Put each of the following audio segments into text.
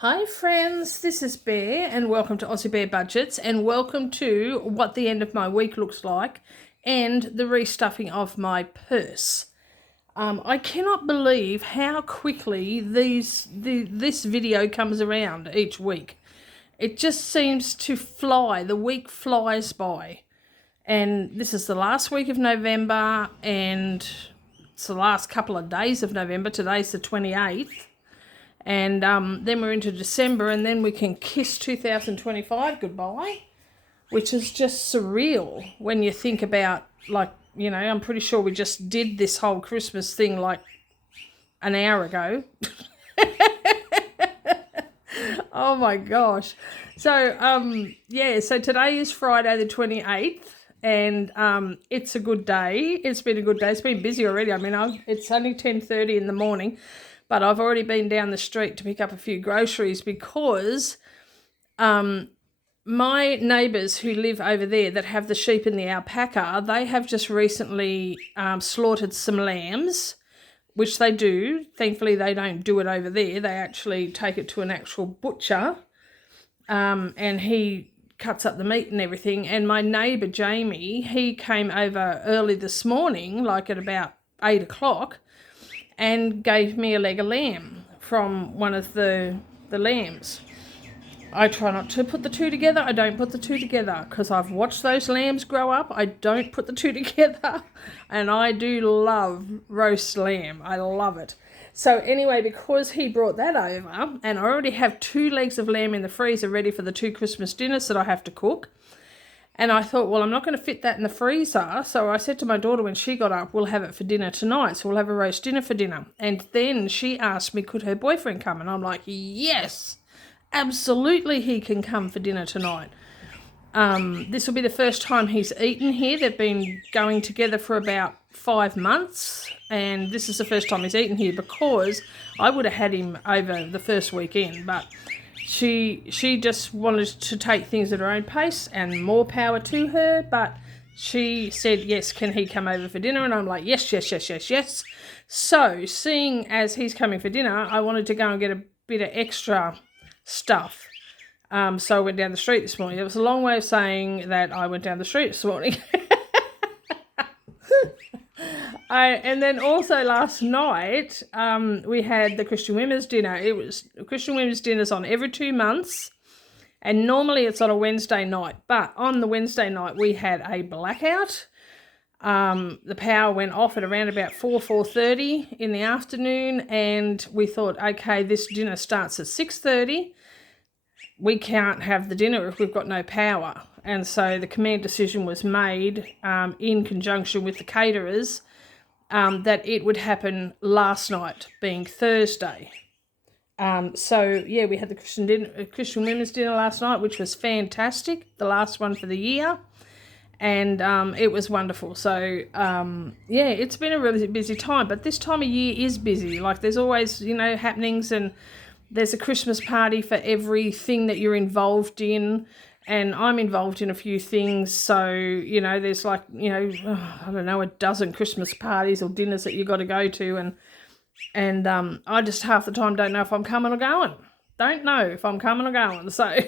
Hi friends, this is Bear and welcome to AussieBearBudgets and welcome to what the end of my week looks like and the restuffing of my purse. I cannot believe how quickly this video comes around each week. It just seems to fly. The week flies by. And this is the last week of November and it's the last couple of days of November. Today's the 28th. And then we're into December, and then we can kiss 2025 goodbye, which is just surreal when you think about, like, you know, I'm pretty sure we just did this whole Christmas thing like an hour ago. Oh my gosh. So, so today is Friday the 28th, and it's a good day. It's been a good day. It's been busy already. I mean, it's only 10:30 in the morning. But I've already been down the street to pick up a few groceries because my neighbours who live over there that have the sheep and the alpaca, they have just recently slaughtered some lambs, which they do. Thankfully, they don't do it over there. They actually take it to an actual butcher and he cuts up the meat and everything. And my neighbour, Jamie, he came over early this morning, like at about 8 o'clock, and gave me a leg of lamb from one of the lambs. I try not to put the two together. I don't put the two together because I've watched those lambs grow up. I don't put the two together. And I do love roast lamb. I love it. So anyway, because he brought that over, and I already have 2 legs of lamb in the freezer ready for the 2 Christmas dinners that I have to cook. And I thought, well, I'm not going to fit that in the freezer. So I said to my daughter when she got up, we'll have it for dinner tonight. So we'll have a roast dinner for dinner. And then she asked me, could her boyfriend come? And I'm like, yes, absolutely he can come for dinner tonight. This will be the first time he's eaten here. They've been going together for about 5 months. And this is the first time he's eaten here because I would have had him over the first weekend. But she just wanted to take things at her own pace, and more power to her, but she said, yes, can he come over for dinner? And I'm like, yes. So seeing as he's coming for dinner, I wanted to go and get a bit of extra stuff. So I went down the street this morning. It was a long way of saying that I went down the street this morning. And then also last night, we had the Christian Women's Dinner. It was Christian Women's Dinner's on every 2 months, and normally it's on a Wednesday night. But on the Wednesday night, we had a blackout. The power went off at around about 4:30 in the afternoon, and we thought, okay, this dinner starts at 6:30. We can't have the dinner if we've got no power. And so the command decision was made in conjunction with the caterers that it would happen last night, being Thursday. We had the Christian Women's Dinner last night, which was fantastic, the last one for the year, and it was wonderful. So, it's been a really busy time, but this time of year is busy. Like, there's always, happenings, and there's a Christmas party for everything that you're involved in. And I'm involved in a few things, so, there's like, I don't know, a dozen Christmas parties or dinners that you've got to go to, and I just half the time don't know if I'm coming or going. Don't know if I'm coming or going, so...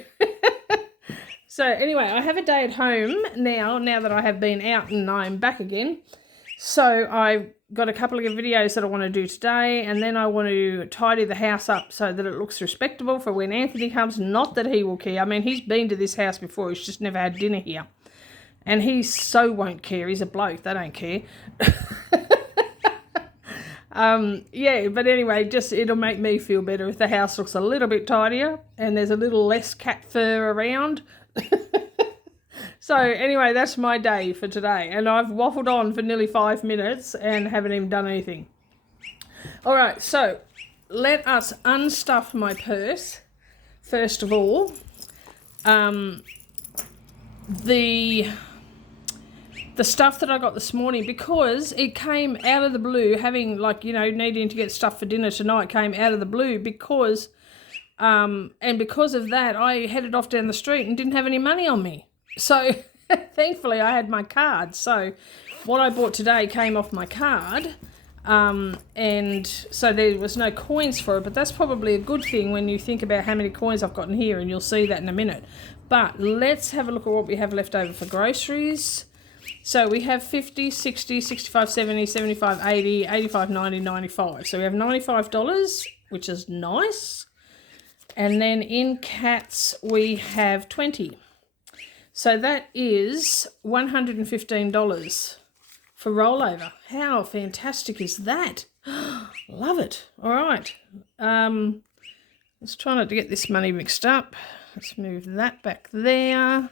So anyway, I have a day at home now that I have been out and I'm back again. So I've got a couple of videos that I want to do today, and then I want to tidy the house up so that it looks respectable for when Anthony comes. Not that he will care. I mean, he's been to this house before. He's just never had dinner here. And he so won't care. He's a bloke. They don't care. But anyway, just it'll make me feel better if the house looks a little bit tidier and there's a little less cat fur around. So anyway, that's my day for today, and I've waffled on for nearly 5 minutes and haven't even done anything. All right, so let us unstuff my purse first of all. The stuff that I got this morning, because it came out of the blue, having needing to get stuff for dinner tonight came out of the blue because because of that, I headed off down the street and didn't have any money on me. So thankfully I had my card. So what I bought today came off my card. And so there was no coins for it, but that's probably a good thing when you think about how many coins I've got in here, and you'll see that in a minute. But let's have a look at what we have left over for groceries. So we have 50, 60, 65, 70, 75, 80, 85, 90, 95. So we have $95, which is nice. And then in cats, we have 20. So that is $115 for rollover. How fantastic is that? Love it. All right. Let's try not to get this money mixed up. Let's move that back there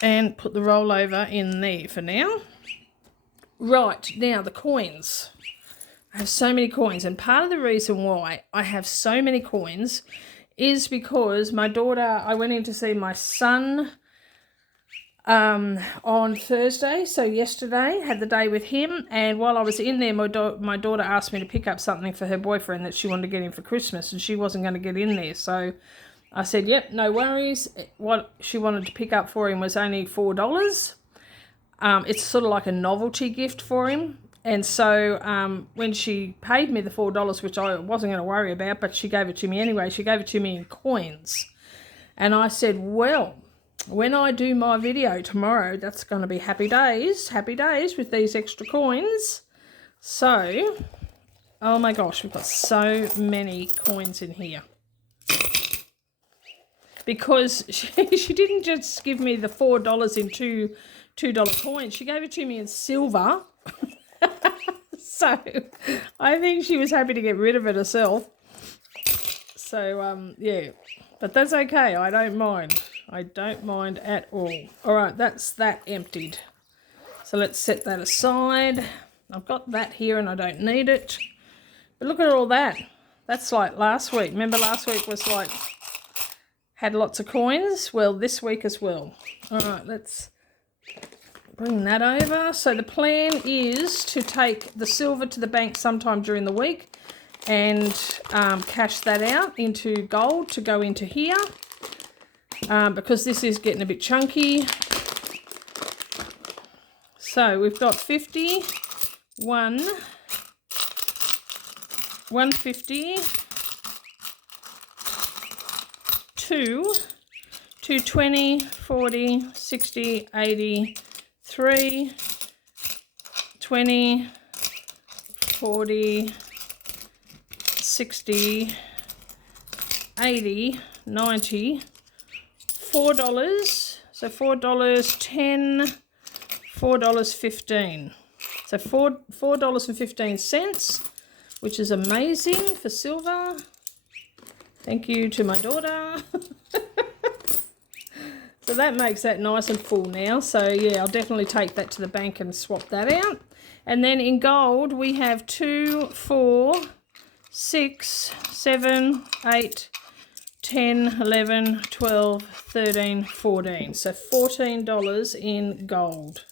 and put the rollover in there for now. Right, now the coins. I have so many coins, and part of the reason why I have so many coins is because my daughter, I went in to see my son on Thursday, so yesterday, had the day with him, and while I was in there, my daughter asked me to pick up something for her boyfriend that she wanted to get him for Christmas, and she wasn't going to get in there, so I said, yep, no worries. What she wanted to pick up for him was only $4. It's sort of like a novelty gift for him, and so when she paid me the $4, which I wasn't going to worry about, but she gave it to me anyway, she gave it to me in coins, and I said, well, when I do my video tomorrow, that's going to be happy days with these extra coins. So, oh my gosh, we've got so many coins in here. Because she didn't just give me the $4 in $2 coins. She gave it to me in silver. So, I think she was happy to get rid of it herself. So, yeah. But that's okay. I don't mind. I don't mind at all. All right, that's that emptied. So let's set that aside. I've got that here and I don't need it. But look at all that. That's like last week. Remember last week was like, had lots of coins? Well, this week as well. All right, let's bring that over. So the plan is to take the silver to the bank sometime during the week and cash that out into gold to go into here. Because this is getting a bit chunky. So we've got 50, 150, 2, 220, 40, 60, 80, 3, 20, 40, 60, 80, 90, $4, so $4.10, $4.15. So $4.15, which is amazing for silver. Thank you to my daughter. So that makes that nice and full now. So yeah, I'll definitely take that to the bank and swap that out. And then in gold, we have 2, 4, 6, 7, 8, 10, 11, 12, 13, 14. So $14 in gold,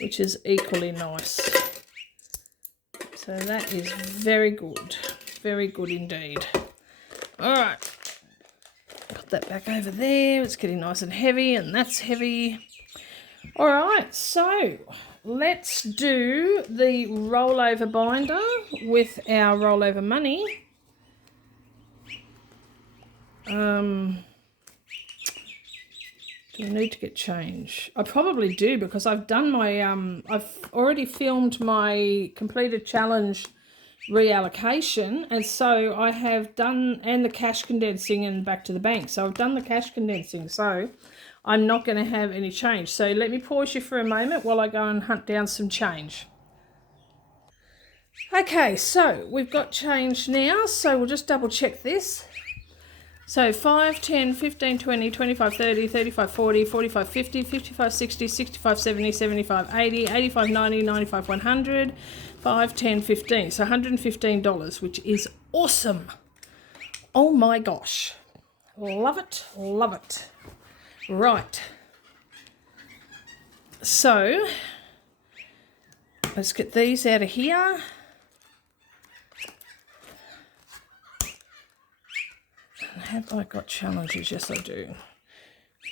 which is equally nice. So that is very good indeed. All right, put that back over there. It's getting nice and heavy, and that's heavy. All right, so let's do the rollover binder with our rollover money. Do I need to get change? I probably do, because I've done my, I've already filmed my completed challenge reallocation, and so I have done, and the cash condensing and back to the bank. So I've done the cash condensing, so I'm not going to have any change. So let me pause you for a moment while I go and hunt down some change. Okay, so we've got change now, so we'll just double check this. So 5, 10, 15, 20, 25, 30, 35, 40, 45, 50, 55, 60, 65, 70, 75, 80, 85, 90, 95, 100, 5, 10, 15. So $115, which is awesome. Oh my gosh. Love it, love it. Right. So let's get these out of here. Have I got challenges? Yes, I do.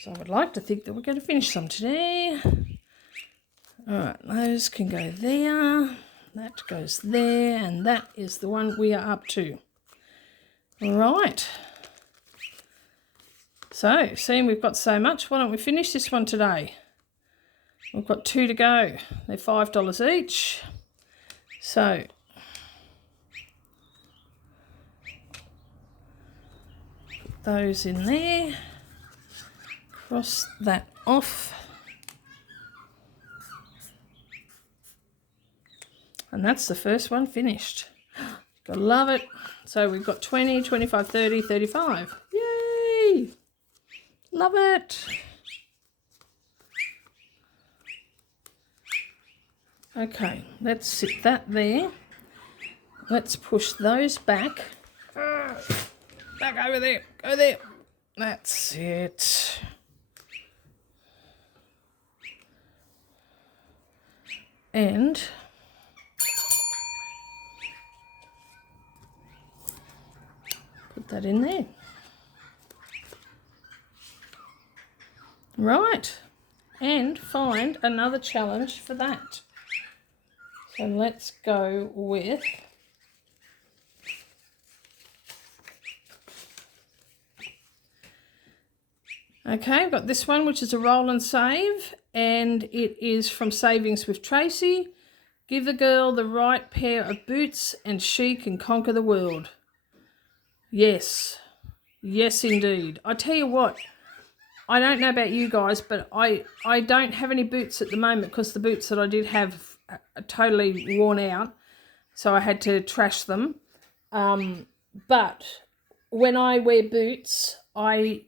So I would like to think that we're going to finish some today. All right, those can go there. That goes there, and that is the one we are up to. All right. So, seeing we've got so much, why don't we finish this one today? We've got 2 to go. They're $5 each. So, put those in there. Cross that off. And that's the first one finished. Gotta love it. So we've got 20, 25, 30, 35. Yay! Love it. Okay, let's sit that there. Let's push those back. Back over there. Go there. That's it. And put that in there. Right. And find another challenge for that. So let's go with okay, I've got this one, which is a roll and save, and it is from Savings with Tracy. Give the girl the right pair of boots and she can conquer the world. Yes. Yes, indeed. I tell you what, I don't know about you guys, but I don't have any boots at the moment because the boots that I did have are totally worn out, so I had to trash them. But when I wear boots, I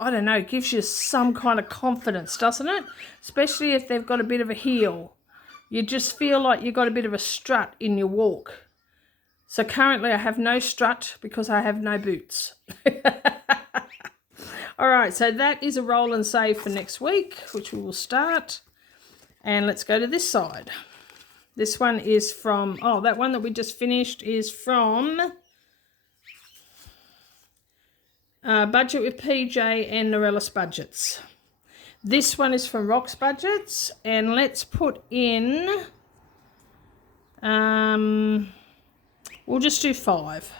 don't know, it gives you some kind of confidence, doesn't it? Especially if they've got a bit of a heel. You just feel like you've got a bit of a strut in your walk. So currently I have no strut because I have no boots. All right, so that is a roll and save for next week, which we will start. And let's go to this side. This one is from, oh, that one that we just finished is from Budget with PJ and Norellis Budgets. This one is from Rock's Budgets, and let's put in, we'll just do 5.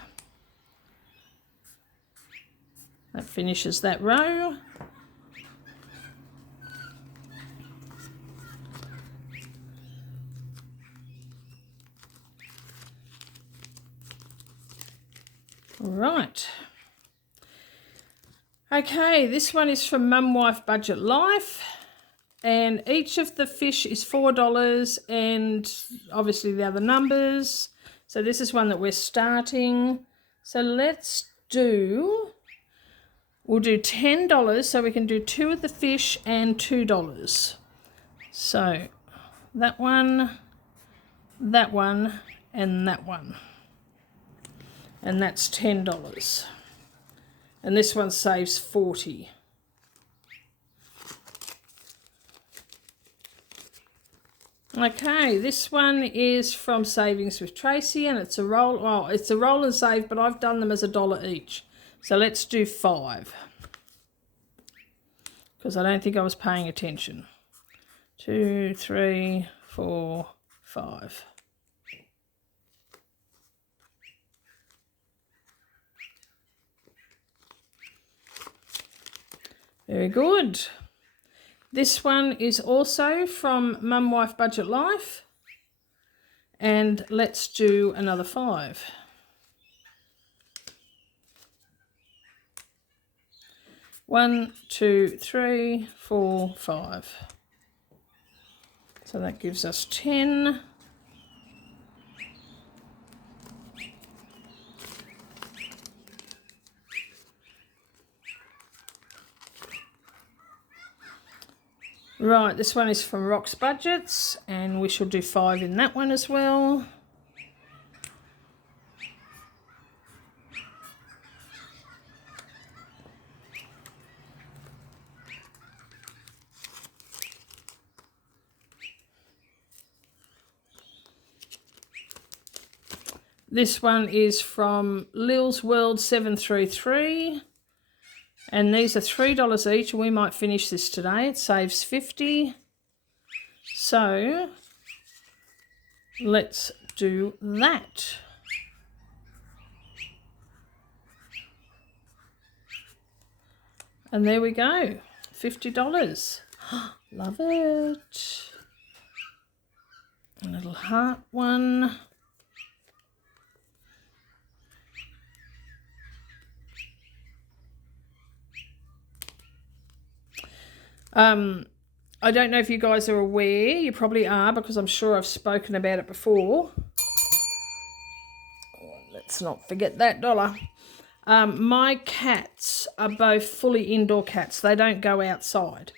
That finishes that row. All right. Okay, this one is from Mum Wife Budget Life, and each of the fish is $4, and obviously the other numbers. So this is one that we're starting. So let's do, we'll do $10, so we can do 2 of the fish and $2. So that one, and that one. And that's $10. And this one saves $40. Okay, this one is from Savings with Tracy, and it's a roll. Oh, it's a roll and save, but I've done them as $1 each. So let's do 5, because I don't think I was paying attention. 2, 3, 4, 5. Very good. This one is also from Mum Wife Budget Life. And let's do another 5. 1, 2, 3, 4, 5. So that gives us 10. Right, this one is from Rock's Budgets, and we shall do 5 in that one as well. This one is from Lil's World 733. And these are $3 each, and we might finish this today. It saves $50. So let's do that. And there we go, $50. Love it. A little heart one. I don't know if you guys are aware, you probably are because I'm sure I've spoken about it before. Let's not forget that dollar. My cats are both fully indoor cats. They don't go outside.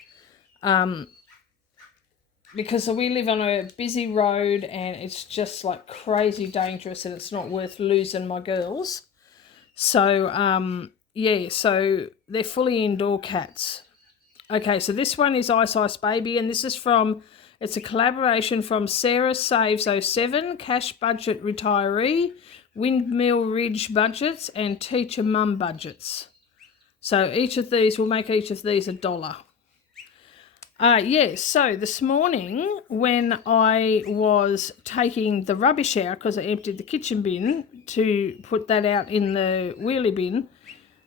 Because we live on a busy road and it's just like crazy dangerous and it's not worth losing my girls. So, yeah, so they're fully indoor cats. Okay, so this one is Ice Baby, and this is from, it's a collaboration from Sarah Saves 07, Cash Budget Retiree, Windmill Ridge Budgets, and Teacher Mum Budgets. So each of these, will make each of these $1. Yes, so this morning when I was taking the rubbish out, because I emptied the kitchen bin to put that out in the wheelie bin,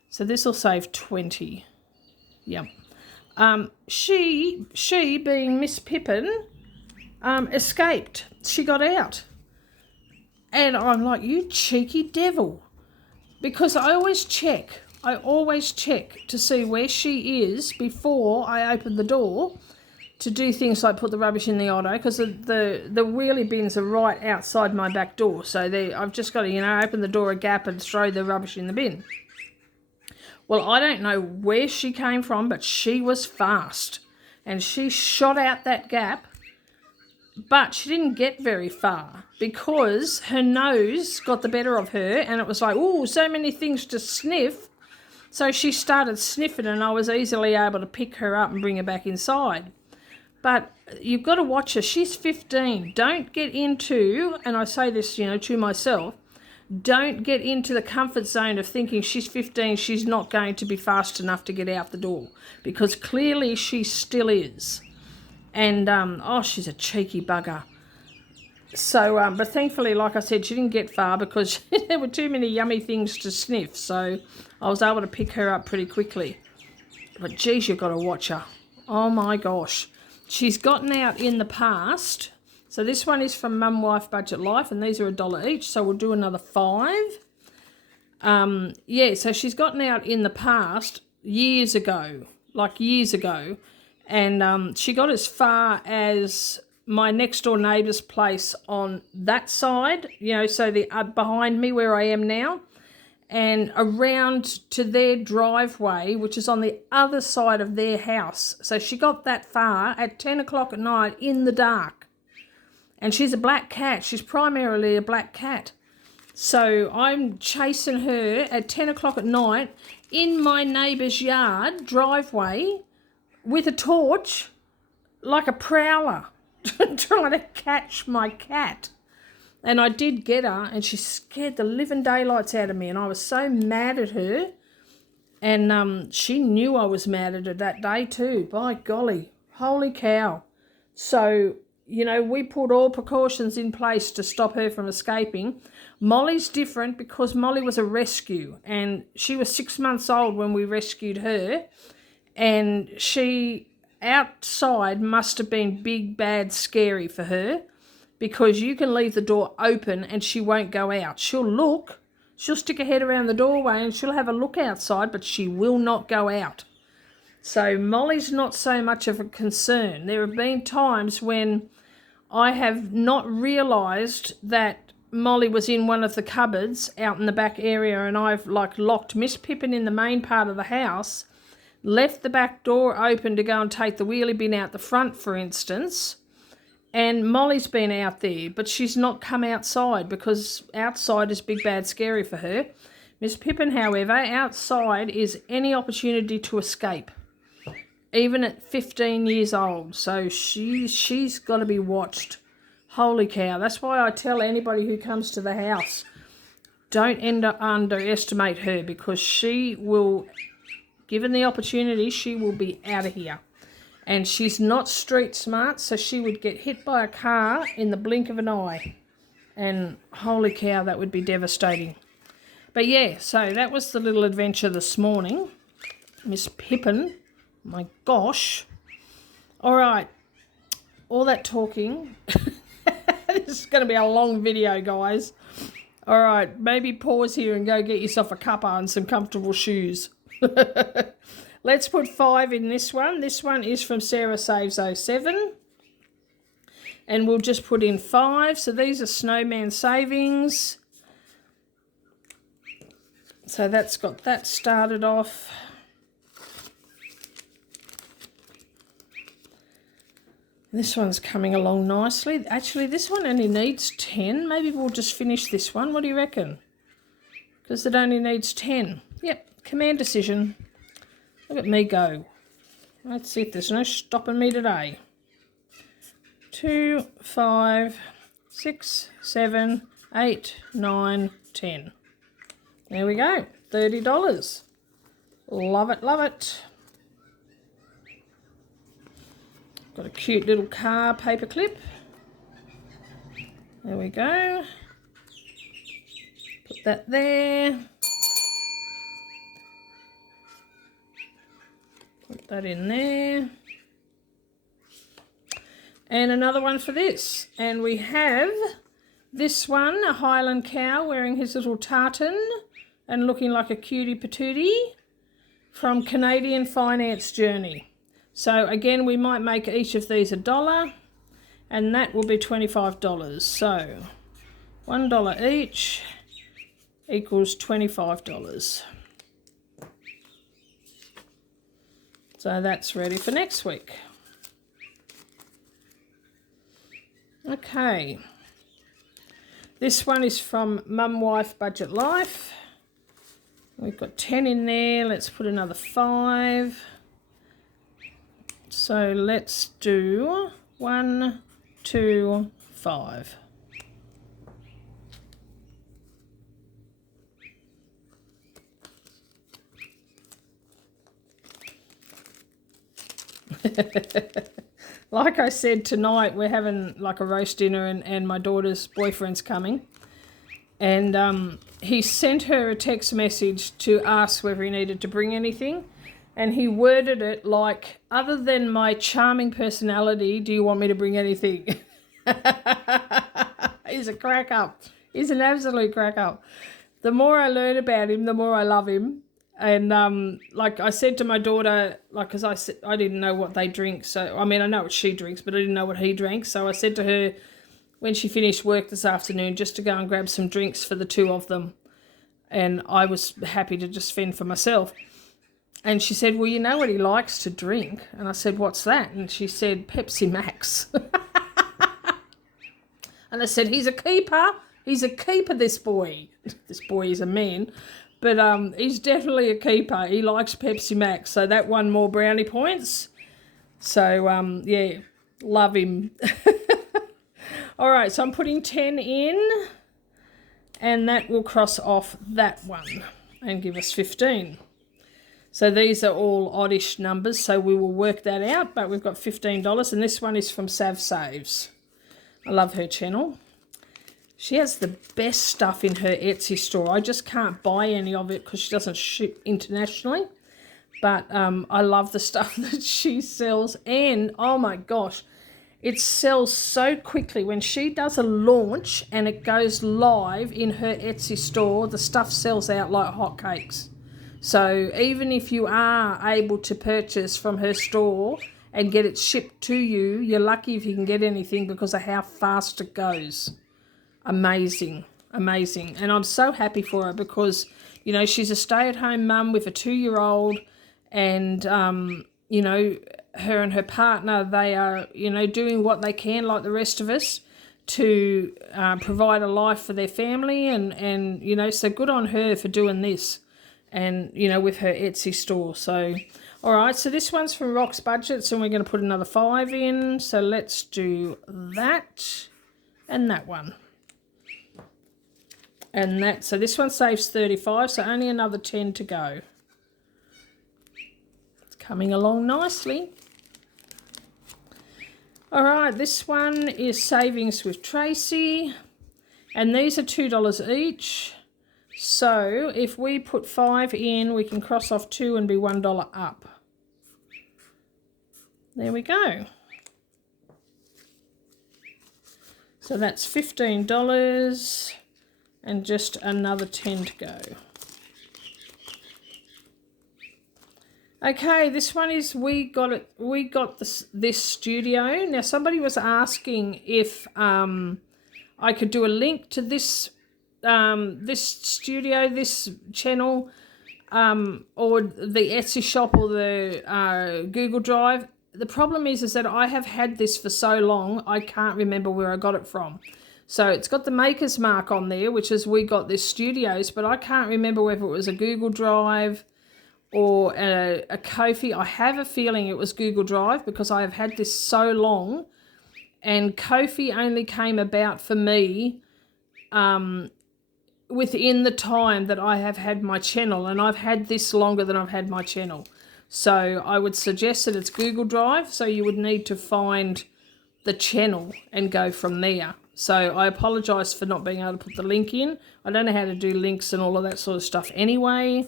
so this will save 20. Yep. She being Miss Pippin, escaped. She got out. And I'm like, you cheeky devil. Because I always check to see where she is before I open the door to do things like put the rubbish in the auto, because the wheelie bins are right outside my back door. So I've just got to, open the door a gap and throw the rubbish in the bin. Well, I don't know where she came from, but she was fast. And she shot out that gap, but she didn't get very far because her nose got the better of her and it was like, ooh, so many things to sniff. So she started sniffing and I was easily able to pick her up and bring her back inside. But you've got to watch her. She's 15. Don't get into, and I say this, to myself, don't get into the comfort zone of thinking she's 15, she's not going to be fast enough to get out the door, because clearly she still is. And, she's a cheeky bugger. So, but thankfully, like I said, she didn't get far because there were too many yummy things to sniff. So I was able to pick her up pretty quickly. But geez, you've got to watch her. Oh my gosh. She's gotten out in the past. So this one is from Mum Wife Budget Life, and these are $1 each. So we'll do another 5. Yeah, so she's gotten out in the past years ago, and she got as far as my next door neighbour's place on that side, so the behind me where I am now, and around to their driveway, which is on the other side of their house. So she got that far at 10 o'clock at night in the dark. And she's a black cat. She's primarily a black cat. So I'm chasing her at 10 o'clock at night in my neighbour's yard driveway with a torch like a prowler trying to catch my cat. And I did get her, and she scared the living daylights out of me, and I was so mad at her. And she knew I was mad at her that day too. By golly, holy cow. So, we put all precautions in place to stop her from escaping. Molly's different because Molly was a rescue, and she was 6 months old when we rescued her, and she outside must have been big, bad, scary for her, because you can leave the door open and she won't go out. She'll look, she'll stick her head around the doorway and she'll have a look outside, but she will not go out. So Molly's not so much of a concern. There have been times when I have not realised that Molly was in one of the cupboards out in the back area, and I've locked Miss Pippin in the main part of the house, left the back door open to go and take the wheelie bin out the front, for instance, and Molly's been out there, but she's not come outside because outside is big, bad, scary for her. Miss Pippin, however, outside is any opportunity to escape, even at 15 years old. So she's got to be watched. Holy cow. That's why I tell anybody who comes to the house, don't underestimate her, because she will, given the opportunity, she will be out of here. And she's not street smart, so she would get hit by a car in the blink of an eye. And holy cow, that would be devastating. But yeah, so that was the little adventure this morning. Miss Pippin, my gosh. All right, all that talking. This is going to be a long video, guys. All right, maybe pause here and go get yourself a cuppa and some comfortable shoes. Let's put 5 in this one. This one is from Sarah Saves 07. And we'll just put in 5. So these are snowman savings. So that's got that started off. This one's coming along nicely. Actually, this one only needs 10. Maybe we'll just finish this one. What do you reckon? Because it only needs 10. Yep, command decision. Look at me go. That's it. There's no stopping me today. 2, 5, 6, 7, 8, 9, 10. There we go. $30. Love it, love it. Got a cute little car paper clip. There we go. Put that there. Put that in there. And another one for this. And we have this one, a Highland cow wearing his little tartan and looking like a cutie patootie from Canadian Finance Journey. So again, we might make each of these $1 and that will be $25. So $1 each equals $25. So that's ready for next week. Okay. This one is from Mum Wife Budget Life. We've got 10 in there. Let's put another 5. So let's do 1, 2, 5. Like I said, tonight we're having like a roast dinner and my daughter's boyfriend's coming. And he sent her a text message to ask whether he needed to bring anything. And he worded it like, other than my charming personality, do you want me to bring anything? He's a crack up. He's an absolute crack up. The more I learn about him, the more I love him. And like I said to my daughter, like, because I didn't know what they drink. So, I mean, I know what she drinks, but I didn't know what he drinks. So I said to her when she finished work this afternoon, just to go and grab some drinks for the two of them. And I was happy to just fend for myself. And she said, well, you know what he likes to drink? And I said, what's that? And she said, Pepsi Max. And I said, he's a keeper. He's a keeper, this boy. This boy is a man. But he's definitely a keeper. He likes Pepsi Max. So that won more brownie points. So, yeah, love him. All right, so I'm putting 10 in. And that will cross off that one and give us 15. So these are all oddish numbers, so we will work that out, but we've got $15, and this one is from Sav Saves. I love her channel. She has the best stuff in her Etsy store. I just can't buy any of it because she doesn't ship internationally, but I love the stuff that she sells, and oh my gosh, it sells so quickly. When she does a launch and it goes live in her Etsy store, the stuff sells out like hotcakes. So even if you are able to purchase from her store and get it shipped to you, you're lucky if you can get anything because of how fast it goes. Amazing, amazing. And I'm so happy for her because, you know, she's a stay-at-home mum with a 2-year-old and, you know, her and her partner, they are, you know, doing what they can like the rest of us to provide a life for their family and, you know, so good on her for doing this. And, you know, with her Etsy store. So, all right, so this one's from Rock's Budgets, and we're going to put another 5 in. So let's do that and that one. And that, so this one saves 35, so only another 10 to go. It's coming along nicely. All right, this one is Savings with Tracy, and these are $2 each. So if we put 5 in, we can cross off 2 and be $1 up. There we go. So that's $15 and just another 10 to go. Okay, this one is we got this studio. Now somebody was asking if I could do a link to this this studio, this channel, or the Etsy shop or the Google Drive. The problem is that I have had this for so long, I can't remember where I got it from. So it's got the maker's mark on there, which is we got this studios, but I can't remember whether it was a Google Drive or a Ko-fi. I have a feeling it was Google Drive because I have had this so long, and Ko-fi only came about for me within the time that I have had my channel, and I've had this longer than I've had my channel. So I would suggest that it's Google Drive, so you would need to find the channel and go from there. So I apologise for not being able to put the link in. I don't know how to do links and all of that sort of stuff anyway.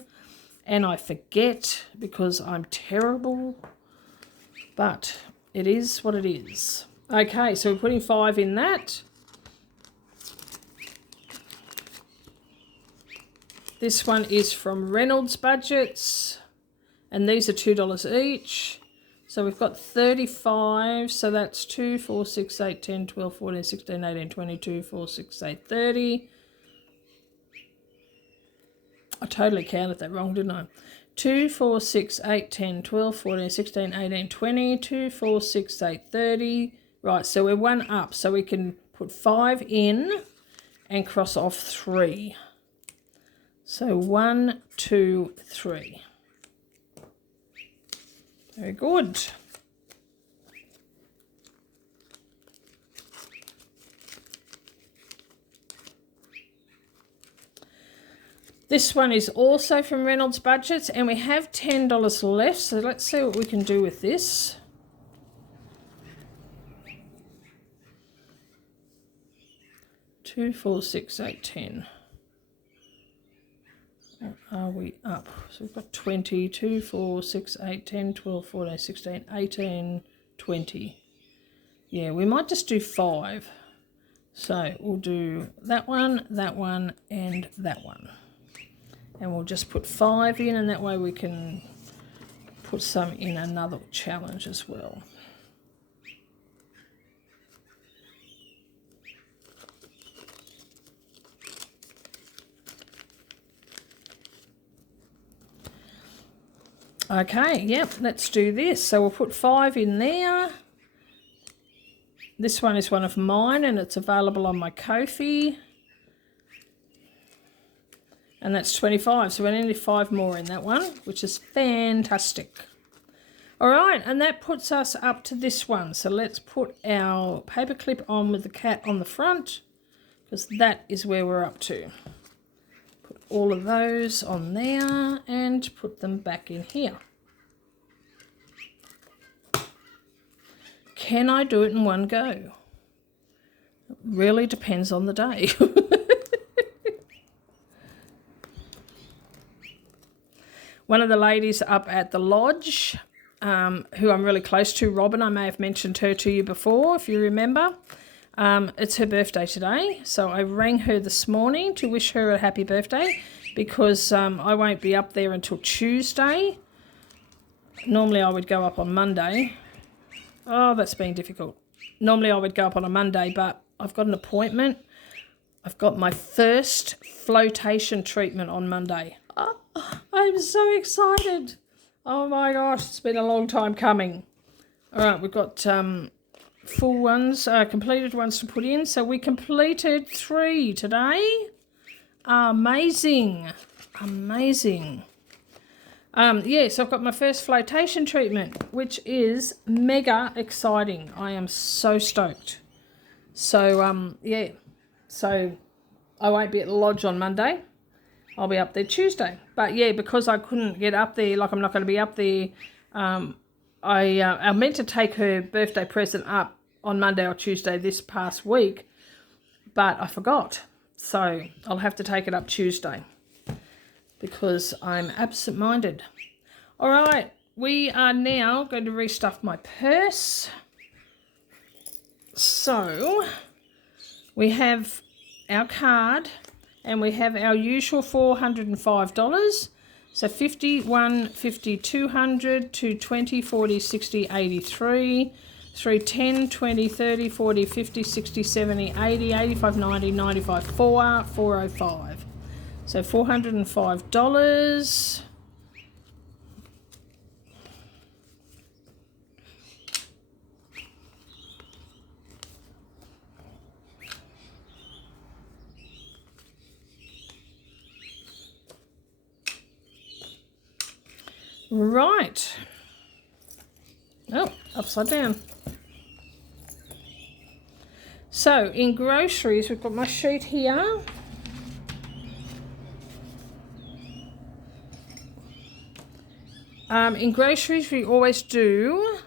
And I forget because I'm terrible, but it is what it is. Okay, so we're putting 5 in that. This one is from Reynolds Budgets, and these are $2 each. So we've got 35, so that's 2, 4, 6, 8, 10, 12, 14, 16, 18, 22, 4, 6, 8, 30. I totally counted that wrong, didn't I? 2, 4, 6, 8, 10, 12, 14, 16, 18, 20, 2, 4, 6, 8, 30. Right, so we're 1 up. So we can put 5 in and cross off 3. So 1, 2, 3. Very good. This one is also from Reynolds Budgets, and we have $10 left, so let's see what we can do with this. Two, 4, 6, 8, 10. Are we up? So we've got 20, 2, 4, 6, 8, 10, 12, 14, 16, 18, 20. Yeah, we might just do 5. So we'll do that one, and that one. And we'll just put 5 in, and that way we can put some in another challenge as well. Okay, yep, let's do this. So we'll put 5 in there. This one is one of mine, and it's available on my Ko-fi. And that's 25, so we need 5 more in that one, which is fantastic. All right, and that puts us up to this one. So let's put our paper clip on with the cat on the front, because that is where we're up to. Put all of those on there and put them back in here. Can I do it in one go? It really depends on the day. One of the ladies up at the lodge, who I'm really close to, Robin, I may have mentioned her to you before, if you remember. It's her birthday today, so I rang her this morning to wish her a happy birthday, because I won't be up there until Tuesday. Normally I would go up on Monday. Oh, that's been difficult. Normally I would go up on a Monday, but I've got an appointment. I've got my first flotation treatment on Monday. Oh, I'm so excited. Oh my gosh, it's been a long time coming. All right, we've got full ones, completed ones to put in. So we completed 3 today. Amazing. Amazing. Yes, I've got my first flotation treatment, which is mega exciting. I am so stoked. So, yeah. So I won't be at the lodge on Monday. I'll be up there Tuesday. But yeah, because I couldn't get up there, like I'm not going to be up there, I meant to take her birthday present up on Monday or Tuesday this past week, but I forgot. So I'll have to take it up Tuesday because I'm absent-minded. All right, we are now going to restuff my purse. So we have our card and we have our usual $405. So 50, 1, 50, 200, 220, 40, 60, 83, 3, 10, 20, 30, 40, 50, 60, 70, 80, 85, 90, 95, 405. So $405. Right. Oh, upside down. So in groceries, we've got my sheet here. In groceries, we always do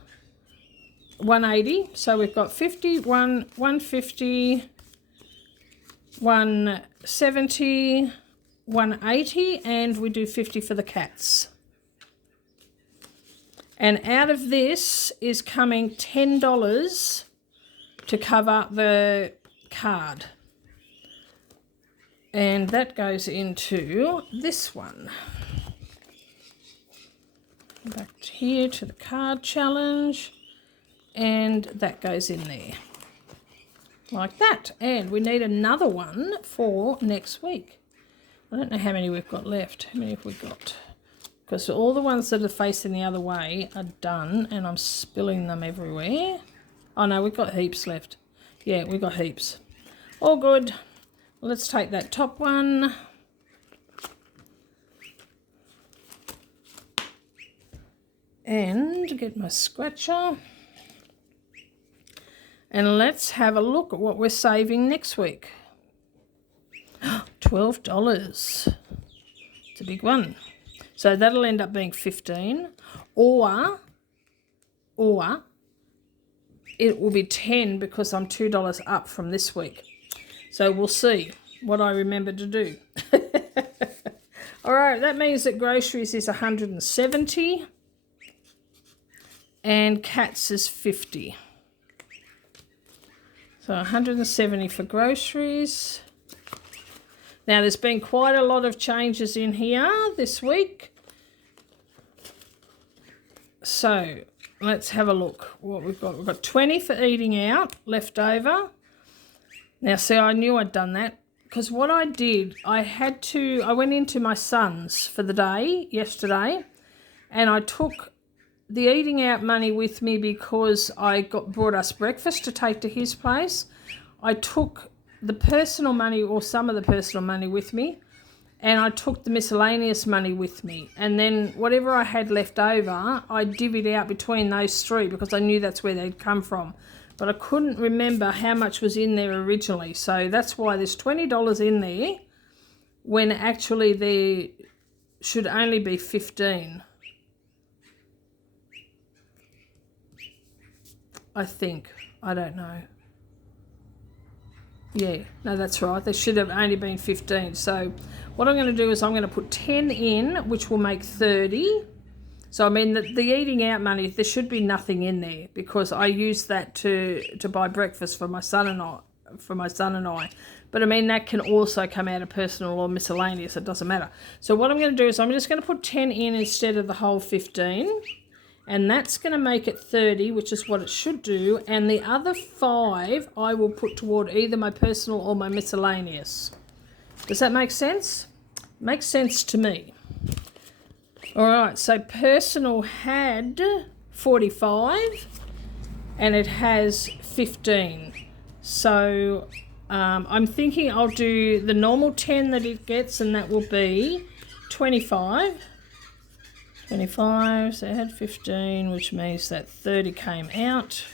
180. So we've got 50, 150, 170, 180, and we do 50 for the cats. And out of this is coming $10 to cover the card. And that goes into this one. Back here to the card challenge. And that goes in there. Like that. And we need another one for next week. I don't know how many we've got left. How many have we got? Because all the ones that are facing the other way are done, and I'm spilling them everywhere. Oh no, we've got heaps left. Yeah, we've got heaps. All good. Let's take that top one. And get my scratcher. And let's have a look at what we're saving next week. $12. It's a big one. So that'll end up being 15, or it will be 10 because I'm $2 up from this week. So we'll see what I remember to do. All right, that means that groceries is 170 and cats is 50. So 170 for groceries. Now, there's been quite a lot of changes in here this week. So, let's have a look what we've got. We've got 20 for eating out left over. Now, see, I knew I'd done that because what I did, I went into my son's for the day yesterday and I took the eating out money with me because I brought us breakfast to take to his place. I took the personal money or some of the personal money with me, and I took the miscellaneous money with me, and then whatever I had left over I divvied out between those three because I knew that's where they'd come from, but I couldn't remember how much was in there originally, so that's why there's $20 in there when actually there should only be 15, I think. I don't know. Yeah, no, that's right. There should have only been 15. So what I'm going to do is I'm going to put 10 in, which will make 30. So, I mean, the eating out money, there should be nothing in there because I used that to buy breakfast for my son and I. But, I mean, that can also come out of personal or miscellaneous. It doesn't matter. So what I'm going to do is I'm just going to put 10 in instead of the whole 15. And that's going to make it 30, which is what it should do. And the other 5 I will put toward either my personal or my miscellaneous. Does that make sense? Makes sense to me. All right, so personal had 45 and it has 15. So I'm thinking I'll do the normal 10 that it gets, and that will be 25. 25, so it had 15, which means that 30 came out.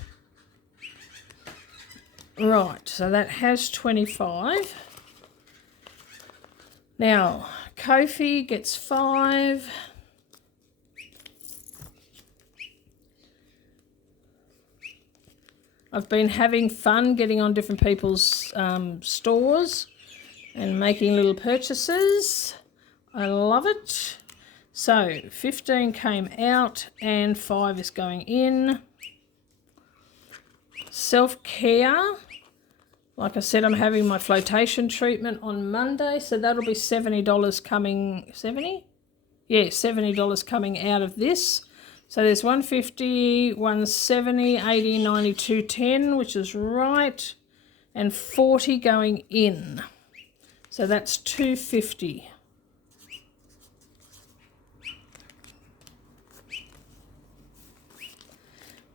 Right, so that has 25. Now, Kofi gets 5. I've been having fun getting on different people's stores and making little purchases. I love it. So 15 came out and 5 is going in. Self-care. Like I said, I'm having my flotation treatment on Monday, so that'll be $70 coming. 70? Yeah, $70 coming out of this. So there's 150, 170, 80, 92, 10, which is right, and 40 going in. So that's 250.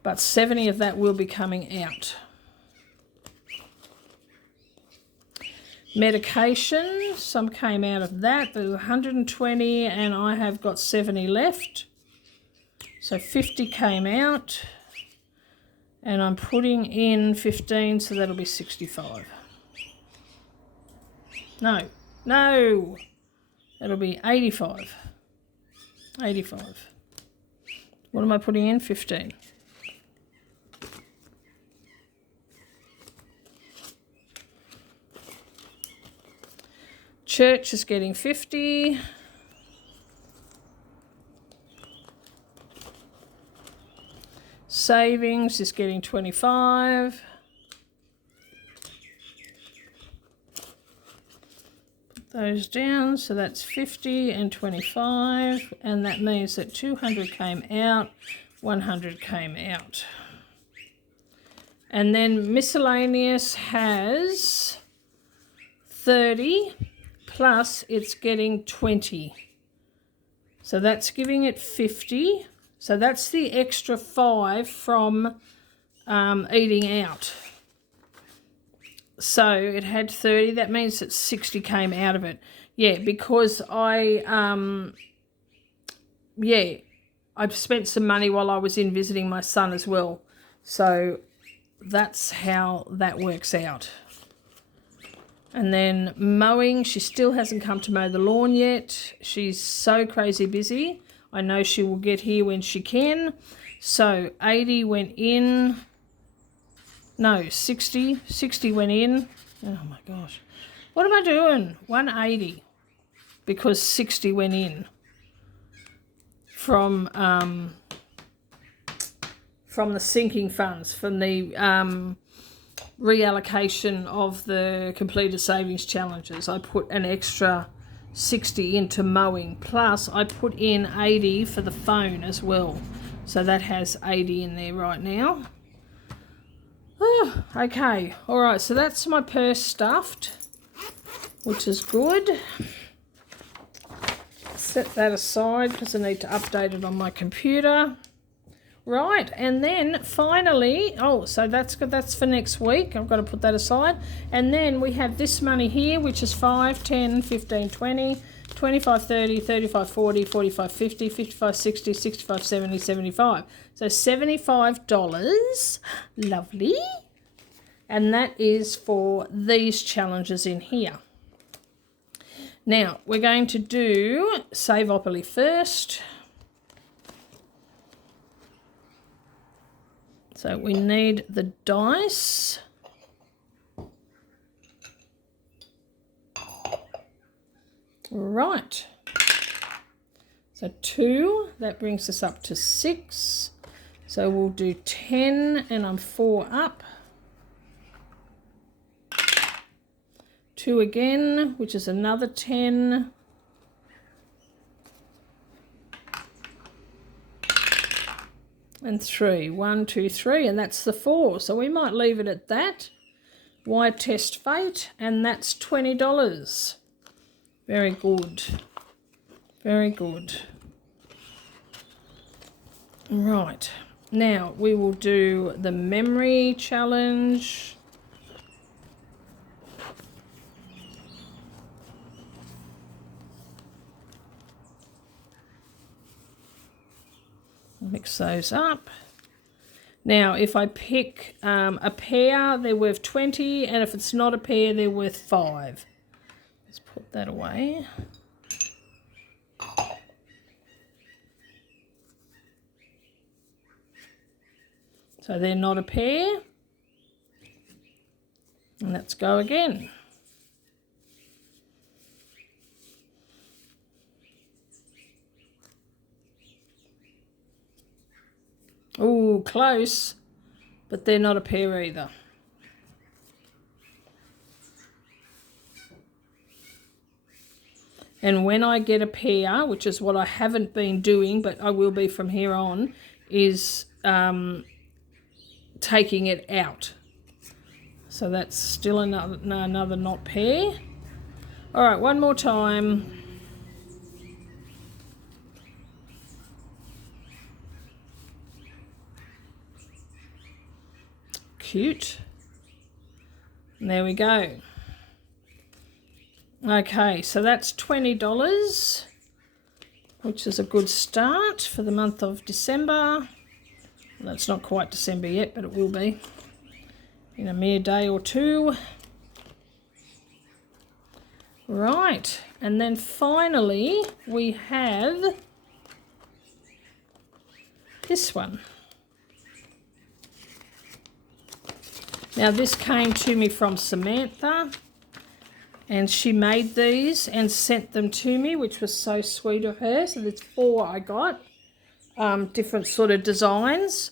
But 70 of that will be coming out. Medication, some came out of that. There's 120 and I have got 70 left. So 50 came out. And I'm putting in 15, so that'll be 65. No. That'll be 85. 85. What am I putting in? 15. Church is getting 50. Savings is getting 25. Put those down, so that's 50 and 25, and that means that 200 came out, 100 came out. And then miscellaneous has 30. Plus it's getting 20. So that's giving it 50. So that's the extra 5 from eating out. So it had 30. That means that 60 came out of it. Yeah, because I've spent some money while I was in visiting my son as well. So that's how that works out. And then mowing, she still hasn't come to mow the lawn yet. She's so crazy busy. I know she will get here when she can. So 80 went in. No, 60. 60 went in. Oh my gosh. What am I doing? 180. Because 60 went in. From the sinking funds, from the reallocation of the completed savings challenges. I put an extra 60 into mowing, plus I put in 80 for the phone as well. So that has 80 in there right now. Oh, okay. All right, so that's my purse stuffed, which is good. Set that aside because I need to update it on my computer. Right, and then finally, so that's good. That's for next week. I've got to put that aside. And then we have this money here, which is 5, 10, 15, 20, 25, 30, 35, 40, 45, 50, 55, 60, 65, 70, 75. So $75. Lovely. And that is for these challenges in here. Now, we're going to do Save-Opoly first. So we need the dice. Right. So 2, that brings us up to 6. So we'll do 10 and I'm 4 up. 2 again, which is another 10. And 3. 1, 2, 3, and that's the 4. So we might leave it at that. Why test fate? And that's $20. Very good. Very good. Right. Now we will do the memory challenge. Mix those up. Now, if I pick a pair, they're worth 20, and if it's not a pair, they're worth 5. Let's put that away. So they're not a pair. let's go again. Oh, close, but they're not a pair either. And when I get a pair, which is what I haven't been doing, but I will be from here on, is taking it out. So that's still another not pair. All right, one more time. Cute. And there we go. Okay, so that's $20, which is a good start for the month of December. Well, it's not quite December yet, but it will be in a mere day or two. Right, and then finally we have this one. Now this came to me from Samantha, and she made these and sent them to me, which was so sweet of her. So there's 4 I got, different sort of designs.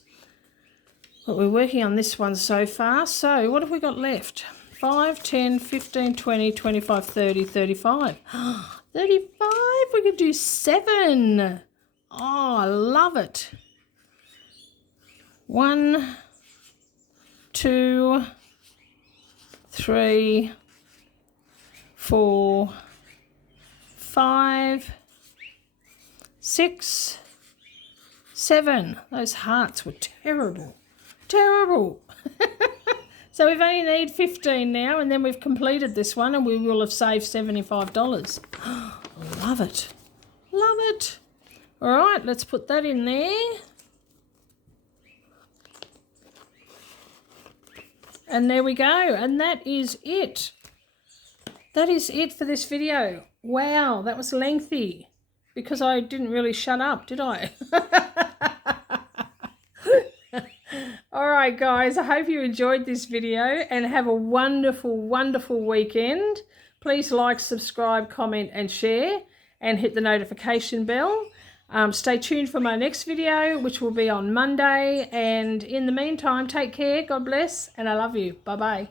But we're working on this one so far. So what have we got left? 5, 10, 15, 20, 25, 30, 35. 35, we could do 7. Oh, I love it. 1, 2, 3, 4, 5, 6, 7. Those hearts were terrible. Terrible. So we've only need 15 now, and then we've completed this one, and we will have saved $75. Love it. Love it. All right, let's put that in there. And there we go. And that is it. That is it for this video. Wow, that was lengthy because I didn't really shut up, did I? All right, guys, I hope you enjoyed this video and have a wonderful, wonderful weekend. Please like, subscribe, comment and share, and hit the notification bell. Stay tuned for my next video, which will be on Monday. And in the meantime, take care, God bless, and I love you. Bye-bye.